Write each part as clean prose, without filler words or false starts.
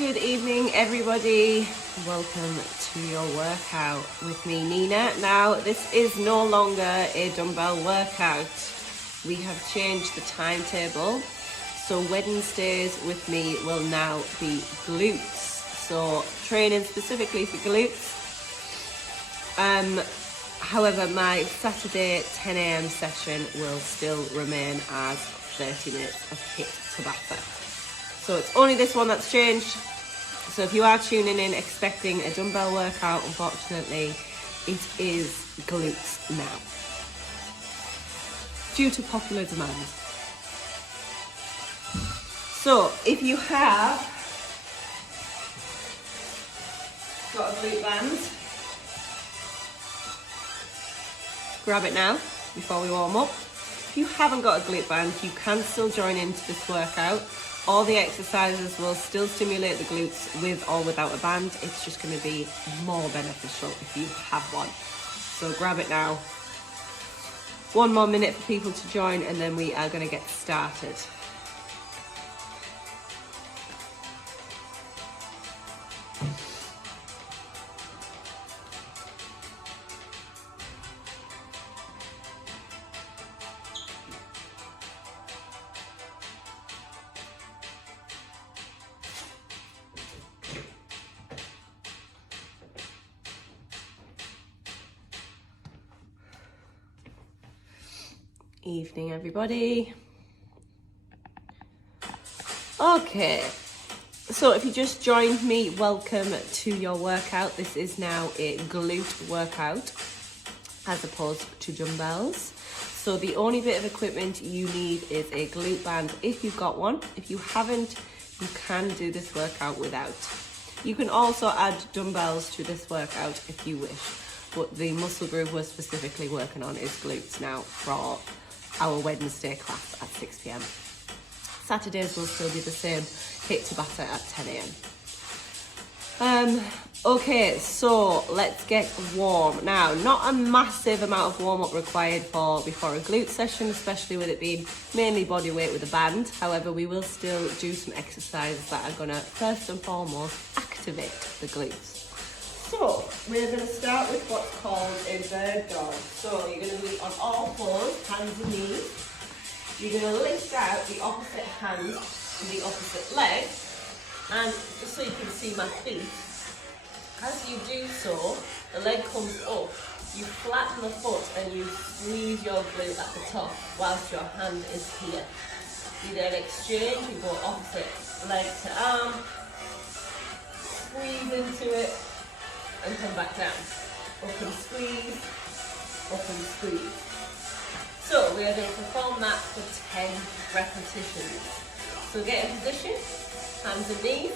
Good evening, everybody. Welcome to your workout with me, Nina. Now, this is no longer a dumbbell workout. We have changed the timetable. So Wednesdays with me will now be glutes. So training specifically for glutes. However, my Saturday 10 a.m. session will still remain as 30 minutes of HIIT Tabata. So it's only this one that's changed. So if you are tuning in expecting a dumbbell workout, unfortunately, it is glutes now, due to popular demand. So if you have got a glute band, grab it now before we warm up. If you haven't got a glute band, you can still join into this workout. All the exercises will still stimulate the glutes with or without a band. It's just going to be more beneficial if you have one. So grab it now. One more minute for people to join and then we are going to get started. Evening, everybody. Okay, so if you just joined me, welcome to your workout. This is now a glute workout as opposed to dumbbells. So the only bit of equipment you need is a glute band if you've got one. If you haven't, you can do this workout without. You can also add dumbbells to this workout if you wish, but the muscle group we're specifically working on is glutes now for our Wednesday class at 6 p.m. Saturdays will still be the same, HIIT Tabata at 10 a.m. Okay, so let's get warm. Now, not a massive amount of warm-up required before a glute session, especially with it being mainly body weight with a band. However, we will still do some exercises that are gonna first and foremost activate the glutes. So, we're going to start with what's called a bird dog. So, you're going to be on all fours, hands and knees. You're going to lift out the opposite hand and the opposite leg. And just so you can see my feet, as you do so, the leg comes up. You flatten the foot and you squeeze your glute at the top whilst your hand is here. You then exchange, you go opposite leg to arm, squeeze into it, and come back down. Up and squeeze, up and squeeze. So we are going to perform that for 10 repetitions. So get in position, hands and knees,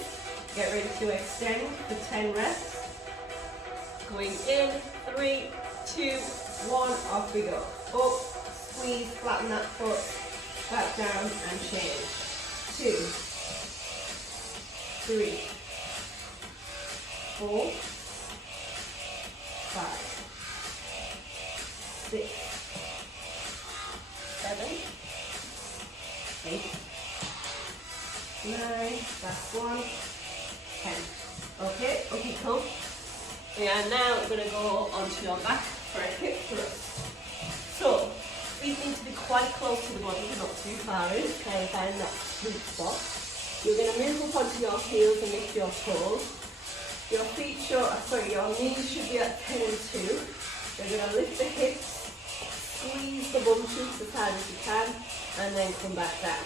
get ready to extend for 10 reps. Going in, 3, 2, 1, off we go. Up, squeeze, flatten that foot, back down and change. 2, 3, 4, 5, 6, 7, 8, 9, that's 1, 10. Okay, cool. We are now going to go onto your back for a hip thrust. So, feet need to be quite close to the body, but not too far in, try and find that sweet spot. You're going to move up onto your heels and lift your toes. Your your knees should be at 10 and 2. You're going to lift the hips, squeeze the bum cheeks as hard as you can, and then come back down.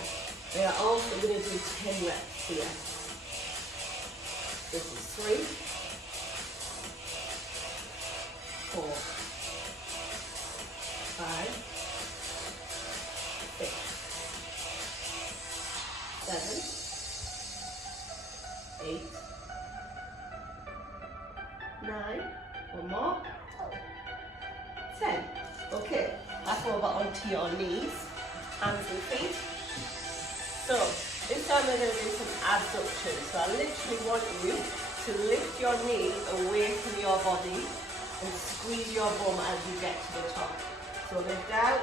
We are also going to do 10 reps here. This is 3, 4, 5, 6, 7, 8, 9, one more, 10. Okay, back over onto your knees, hands and feet. So, this time we're going to do some abductions. So I literally want you to lift your knee away from your body and squeeze your bum as you get to the top. So lift out,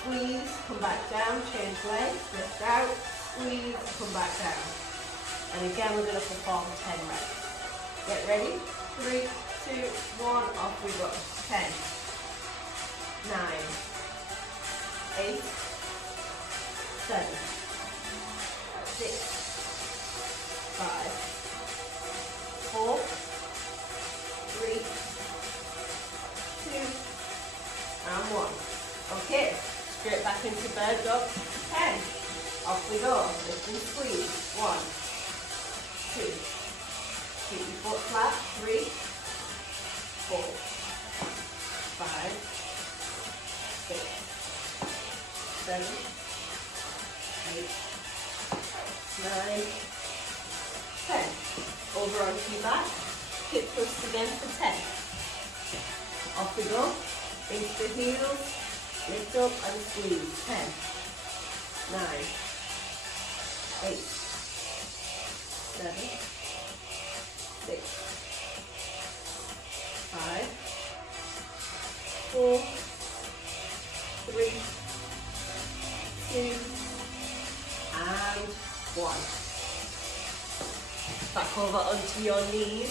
squeeze, come back down, change legs, lift out, squeeze, come back down. And again, we're going to perform 10 reps. Get ready. 3, 2, 1, off we go. 10, 9, 8, 7, 6, 5, 4, 3, 2, and 1. Okay, straight back into bird dog. 10. Off we go. Lift and squeeze. 1, 2. Keep your foot flat. 3, 4, 5, 6, 7, 8, 9, 10. Over onto your back. Hip thrust again for 10. Off we go. Into the heels. Lift up and squeeze. 10, 9, 8, 7, 6, 5, 4, 3, 2, and 1. Back over onto your knees.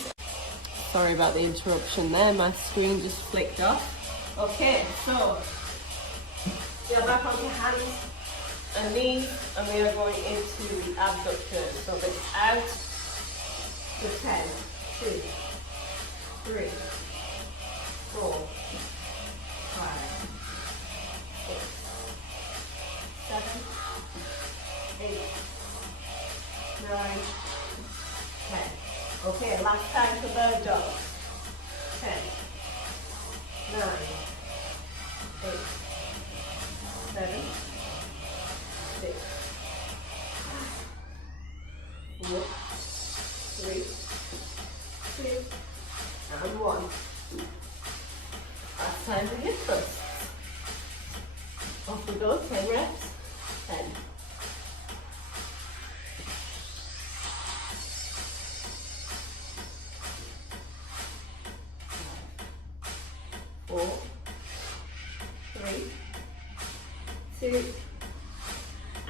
Sorry about the interruption there, my screen just flicked off. Okay, so we are back onto hands and knees, and we are going into the abductors. So lift out to 10, 2, 3, 4, 5, 6, 7, 8, 9, 10. Okay, last time for bird dogs. 10, 9, 8, 7, 6, 5, 4, 3, 2, and 1. Last time for hip thrusts. Off we go, 10 reps. 10. 4, 3, 2,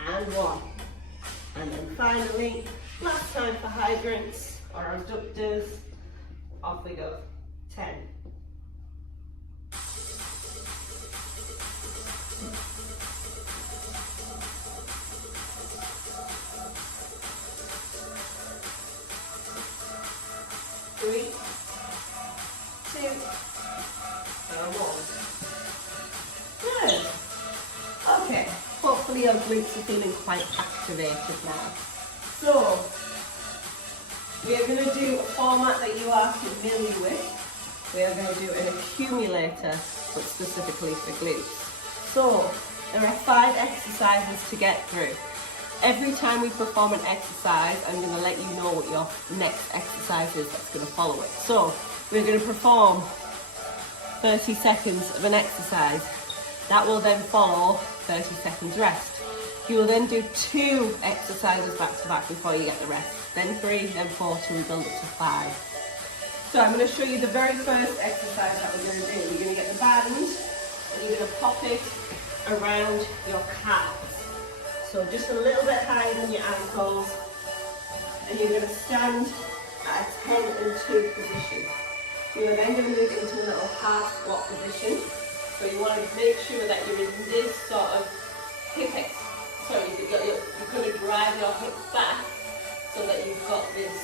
and 1. And then finally, last time for hydrants or abductors. Off we go. 10. 3, 2, and 1. Good. Okay, hopefully your glutes are feeling quite activated now. So, we are going to do a format that you are familiar with. We are going to do an accumulator, but specifically for glutes. So, there are 5 exercises to get through. Every time we perform an exercise, I'm going to let you know what your next exercise is that's going to follow it. So, we're going to perform 30 seconds of an exercise. That will then follow 30 seconds rest. You will then do 2 exercises back to back before you get the rest. Then 3, then 4, till we build up to 5. So I'm going to show you the very first exercise that we're going to do. You're going to get the band and you're going to pop it around your calves. So just a little bit higher than your ankles. And you're going to stand at a 10 and 2 position. You are then going to move into a little half squat position. So you want to make sure that you're in this sort of hip exercise. So you're going to drive your hips back so that you've got this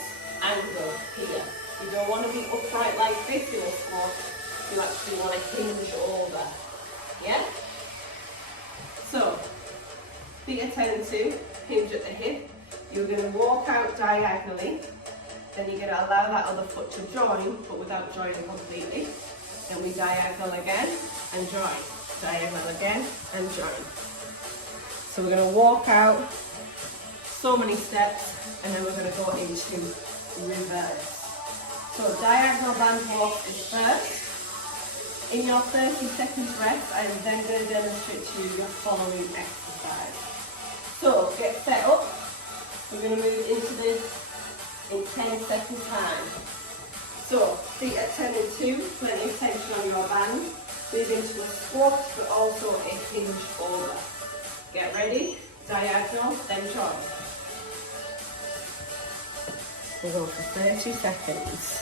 angle here. You don't want to be upright like this in a squat. You actually want to hinge over. Yeah? So, feet are 10 and 2, hinge at the hip. You're going to walk out diagonally. Then you're going to allow that other foot to join, but without joining completely. Then we diagonal again and join. Diagonal again and join. So we're going to walk out so many steps, and then we're going to go into reverse. So diagonal band walk is first. In your 30 seconds rest, I'm then going to demonstrate to you your following exercise. So get set up. We're going to move into this in 10 seconds time. So feet at 10 and 2, plenty of tension on your band. Move into a squat, but also a hinge over. Get ready, diagonal, then join. We'll go for 30 seconds.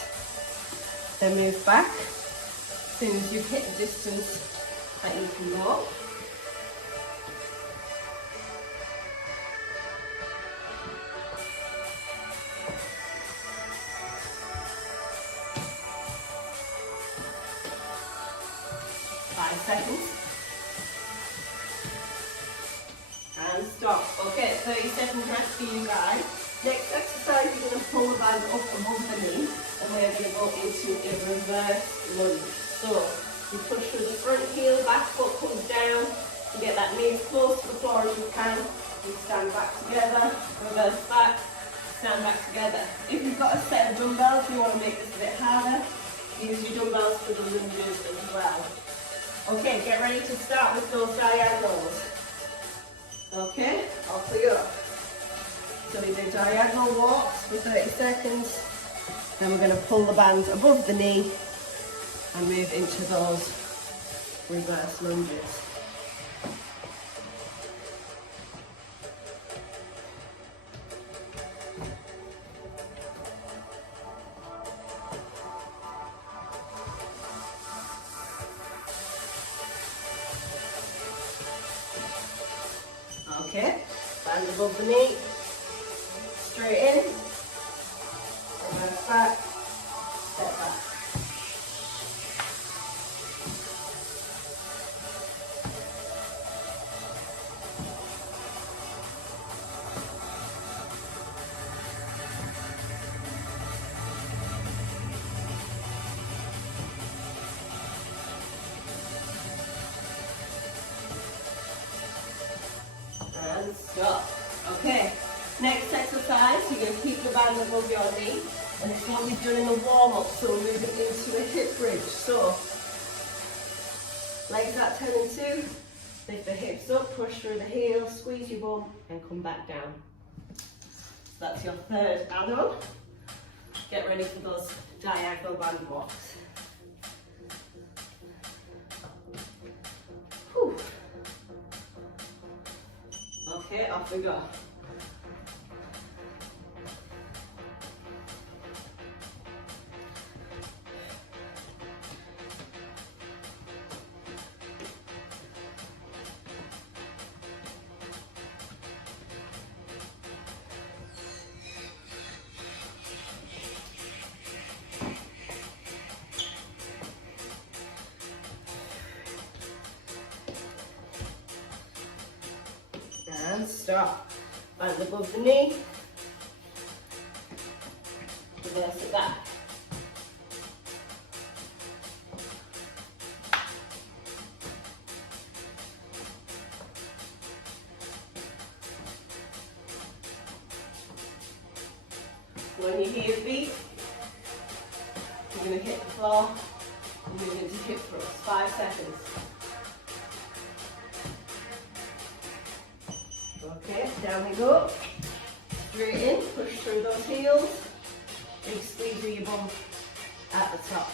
Then move back as soon as you've hit the distance that you can go. Seconds. And stop. Okay, 30 second rest for you guys. Next exercise, you're going to pull the band up above the knee, and we're going to go into a reverse lunge. So, you push through the front heel, back foot comes down, you get that knee as close to the floor as you can, you stand back together, reverse back, stand back together. If you've got a set of dumbbells, you want to make this a bit harder, use your dumbbells for the lunges as well. Okay, get ready to start with those diagonals. Okay, off we go. So we do diagonal walks for 30 seconds. Then we're going to pull the band above the knee and move into those reverse lunges. Okay, band above the knee, straight in, reverse back, step back. And stop. Okay, next exercise, you're going to keep the band above your knee, and it's what we've done in the warm-up, so we're moving into a hip bridge. So, legs at 10 and 2, lift the hips up, push through the heels, squeeze your bum, and come back down. So that's your third add-on. Get ready for those diagonal band walks. Whew. Okay, off we go. And stop. Band above the knee. Reverse it back. When you hear the beat, you're going to hit the floor and move into hip thrusts. 5 seconds. Okay, down we go. Straight in, push through those heels. Big squeeze of your bum at the top.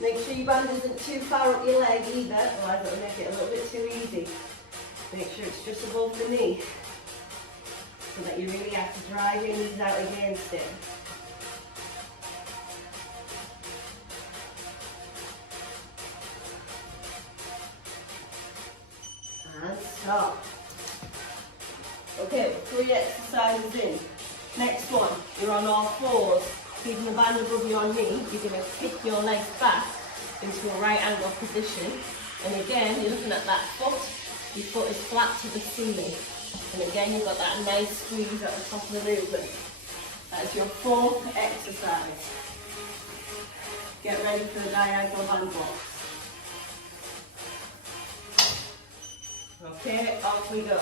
Make sure your band isn't too far up your leg either, otherwise it'll make it a little bit too easy. Make sure it's just above the knee, so that you really have to drive your knees out against it. And stop. Okay, 3 exercises in. Next one, you're on all fours. Keeping the band above your knee, you're going to kick your legs back into a right angle position. And again, you're looking at that foot. Your foot is flat to the ceiling. And again, you've got that nice squeeze at the top of the movement. That's your 4th exercise. Get ready for the diagonal band walk. Okay, off we go.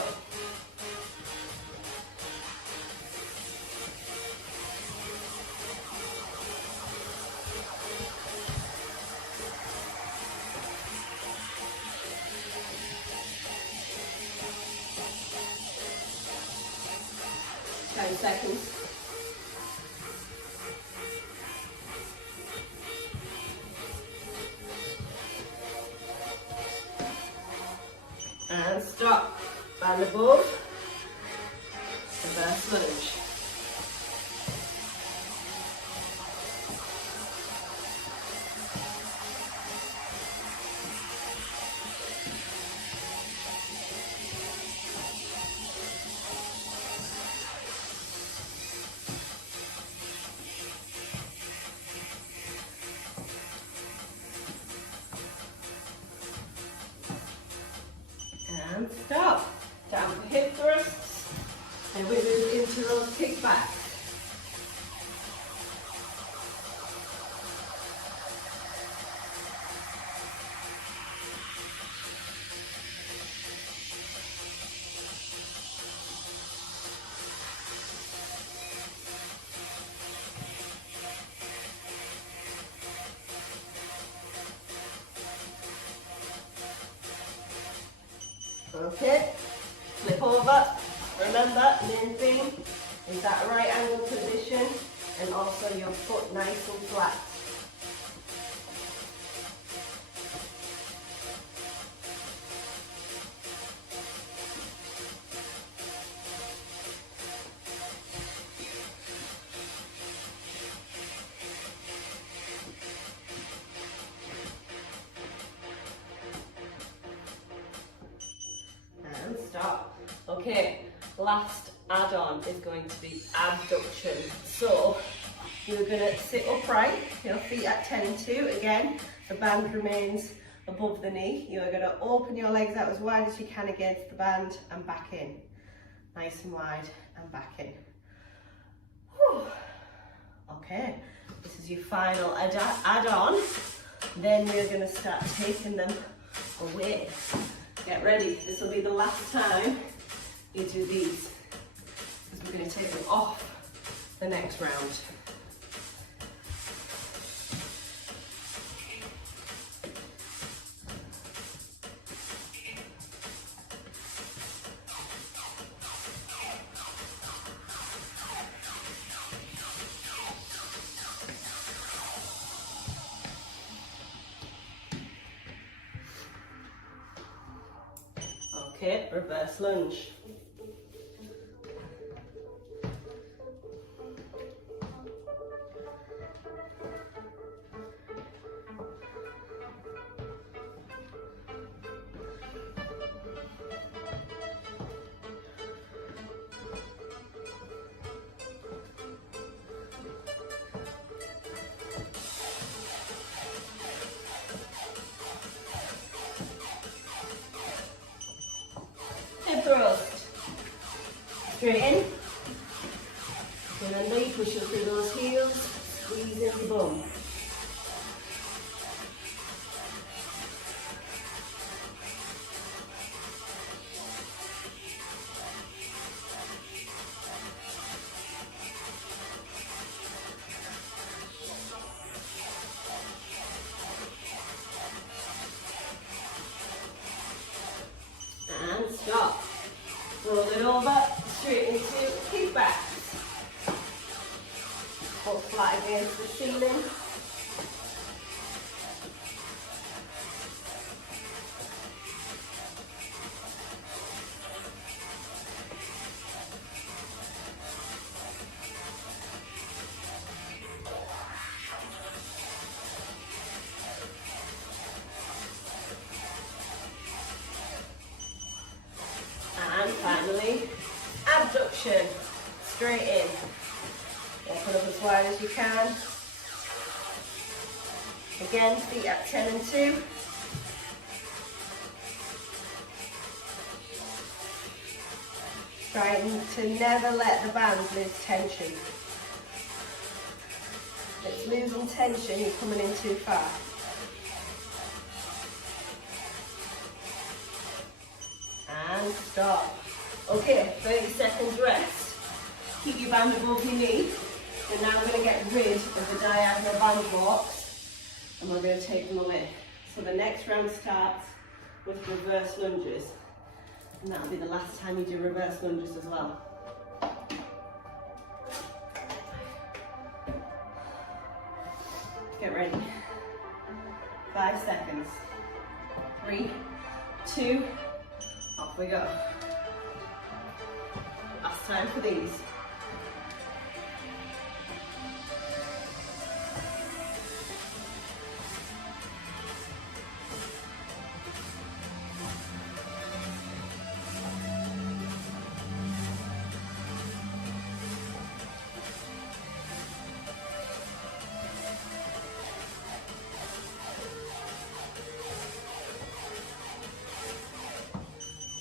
Seconds. And stop. Band above. reverse lunge. And stop. Down for hip thrusts. And we move into those kickbacks. Okay, flip over. Remember, main thing is that right angle position and also your foot nice and flat. And stop. Okay, last add-on is going to be abduction. So you're going to sit upright, your feet at 10 and 2. Again, the band remains above the knee. You're going to open your legs out as wide as you can against the band and back in. Nice and wide and back in. Whew. Okay, this is your final add-on. Then we're going to start taking them away. Get ready, this will be the last time you do these, because we're going to take them off the next round. Okay, reverse lunge. Hip thrust. Straight in. Remember, you push through those heels, squeeze in the bum. And stop. Roll it over, straight into kickbacks. Foot flat against the ceiling. And finally, abduction, straight in. Open up as wide as you can. Again, feet at 10 and 2. Trying to never let the band lose tension. If it's losing tension, you're coming in too far. And stop. Okay, 30 seconds rest. Keep your band above your knee. And now we're going to get rid of the diagonal band walks and we're going to take them away. So the next round starts with reverse lunges. And that'll be the last time you do reverse lunges as well. Get ready. 5 seconds. 3, 2, off we go. Last Time for these.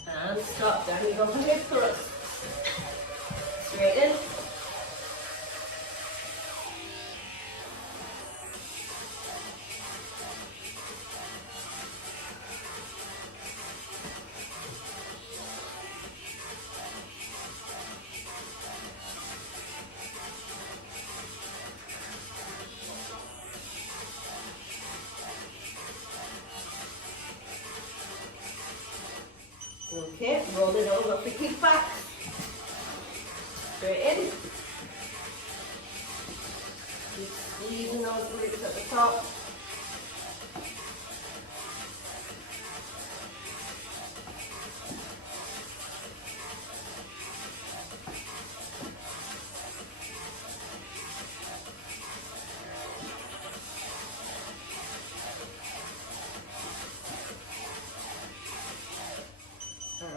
And stop, down you go for hip thrust. Straighten. Okay, roll it over for kickbacks. Straight in. Keep squeezing those glutes at the top.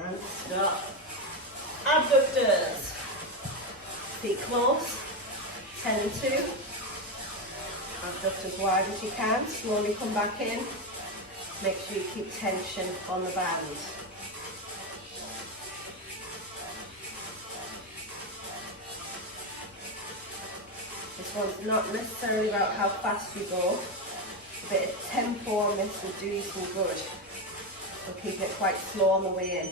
And stop. Abductors. Feet close. 10 and 2. Abductors wide as you can. Slowly come back in. Make sure you keep tension on the band. This one's not necessarily about how fast you go. A bit of tempo on this will do you some good. So keep it quite slow on the way in.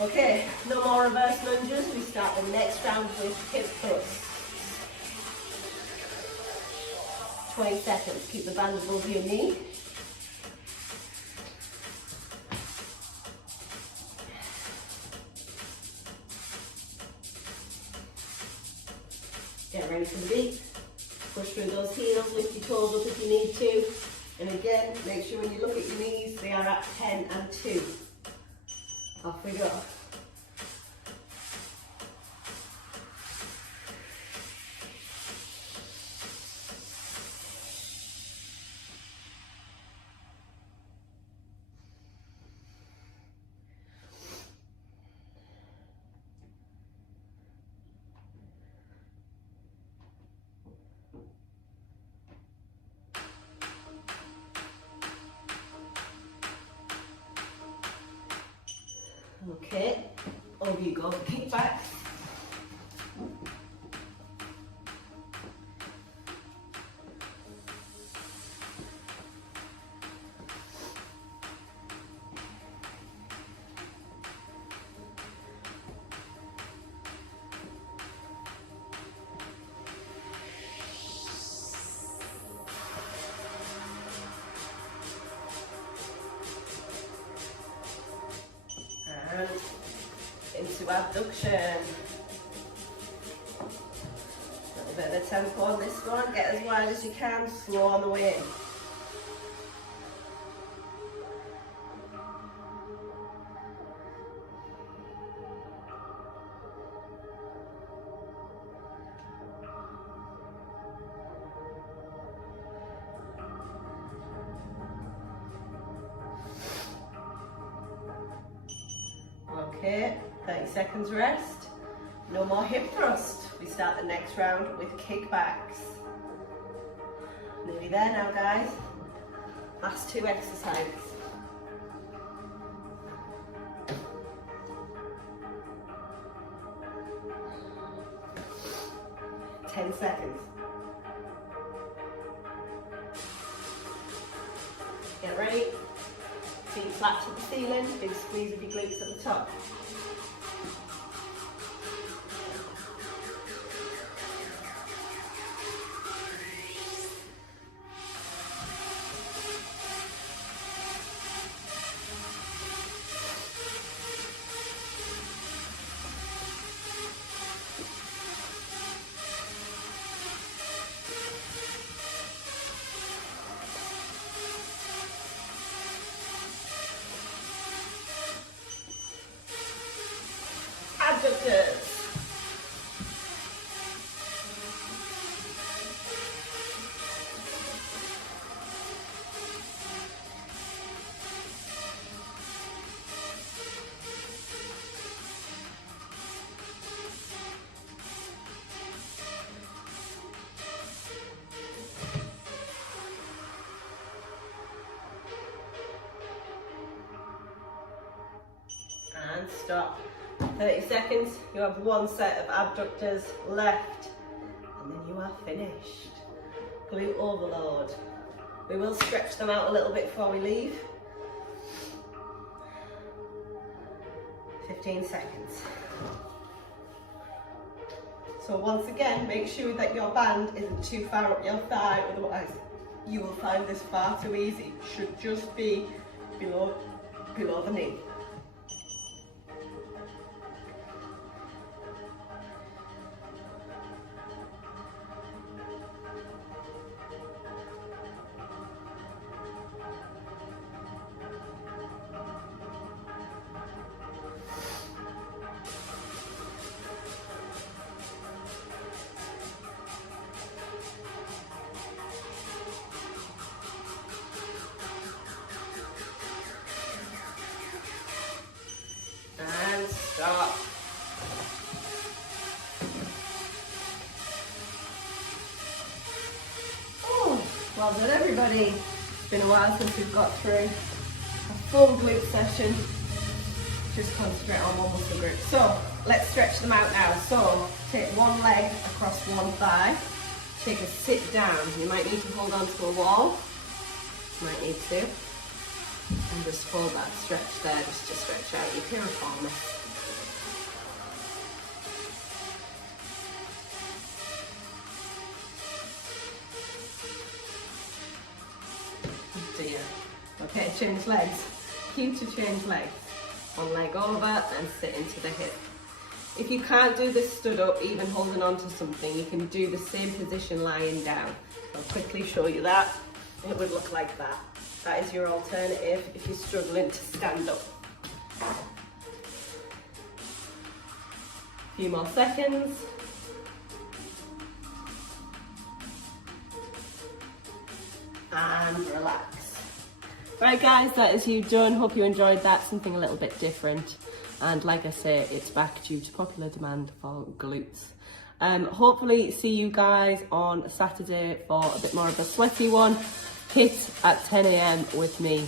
Okay, no more reverse lunges. We start the next round with hip thrusts. 20 seconds. Keep the band above your knee. Get ready for the beat. Push through those heels, lift your toes up if you need to. And again, make sure when you look at your knees, they are at 10 and 2. Off we go. Okay, over you go, kick back. And into abduction. A little bit of a tempo on this one. Get as wide as you can, slow on the way in. Okay, 30 seconds rest. No more hip thrust. We start the next round with kickbacks. Nearly there now, guys. Last 2 exercises. Ten seconds. Get ready. Feet flat to the ceiling, big squeeze of your glutes at the top. Abductors. stop. 30 seconds, you have one set of abductors left, and then you are finished. Glute overload. We will stretch them out a little bit before we leave. 15 seconds. So once again, make sure that your band isn't too far up your thigh, otherwise you will find this far too easy. Should just be below the knee. And stop. Oh, well done everybody. It's been a while since we've got through a full glute session. Just concentrate on one muscle group. So let's stretch them out now. So take one leg across one thigh. Take a sit down. You might need to hold on to a wall. You might need to. And just hold that stretch there, just to stretch out your piriformis. Dear. Okay, change legs. Cue to change legs. One leg over and sit into the hip. If you can't do this stood up, even holding on to something, you can do the same position lying down. I'll quickly show you that. It would look like that. That is your alternative if you're struggling to stand up. A few more seconds. And relax. Right guys, that is you done. Hope you enjoyed that, something a little bit different. And like I say, it's back due to popular demand for glutes. Hopefully see you guys on Saturday for a bit more of a sweaty one. HIIT at 10 AM with me.